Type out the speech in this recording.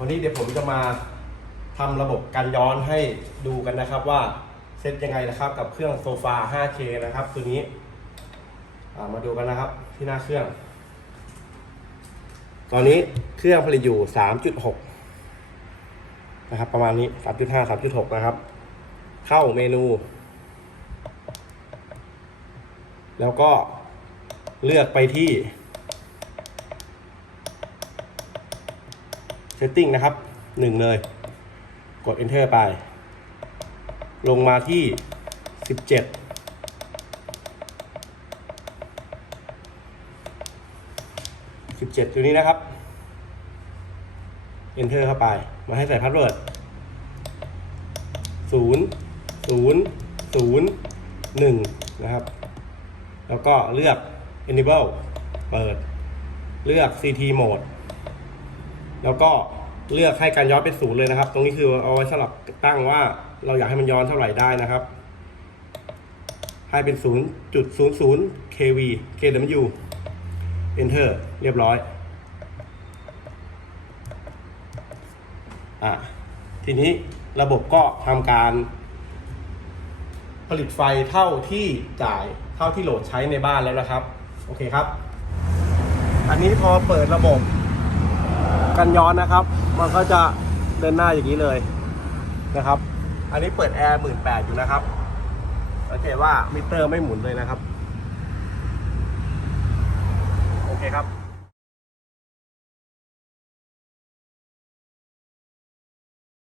วันนี้เดี๋ยวผมจะมาทำระบบการย้อนให้ดูกันนะครับว่าเซตยังไงนะครับกับเครื่องโซฟา 5K นะครับตัวนี้ามาดูกันนะครับที่หน้าเครื่อง ตอนนี้เครื่องผลิตอยู่ 3.6 นะครับ ประมาณนี้ 3.5 3.6 นะครับ เข้าเมนู แล้วก็เลือกไปที่ Setting นะครับหนึ่งเลย กด Enter ไป ลงมาที่ 17 17ตัวนี้นะครับ Enter เข้าไป มาให้ใส่พาสเวิร์ดศูนย์ศูนย์ศูนย์หนึ่งนะครับ แล้วก็เลือก enable เปิด เลือก CT mode แล้วก็เลือกให้การย้อนเป็นศูนย์เลยนะครับ ตรงนี้คือเอาไว้สำหรับตั้งว่าเราอยากให้มันย้อนเท่าไหร่ได้นะครับ ให้เป็น 0.00 kV kW enter เรียบร้อย อะ ทีนี้ระบบก็ทำการ ผลิตไฟเท่าที่จ่ายเท่าที่โหลดใช้ในบ้านแล้วนะครับ โอเคครับ อันนี้พอเปิดระบบ กันย้อนนะครับ มันก็จะเดินหน้าอย่างนี้เลยนะครับ อันนี้เปิดแอร์หมื่นแปดอยู่นะครับสังเกตว่ามิเตอร์ไม่หมุนเลยนะครับ โอเคครับ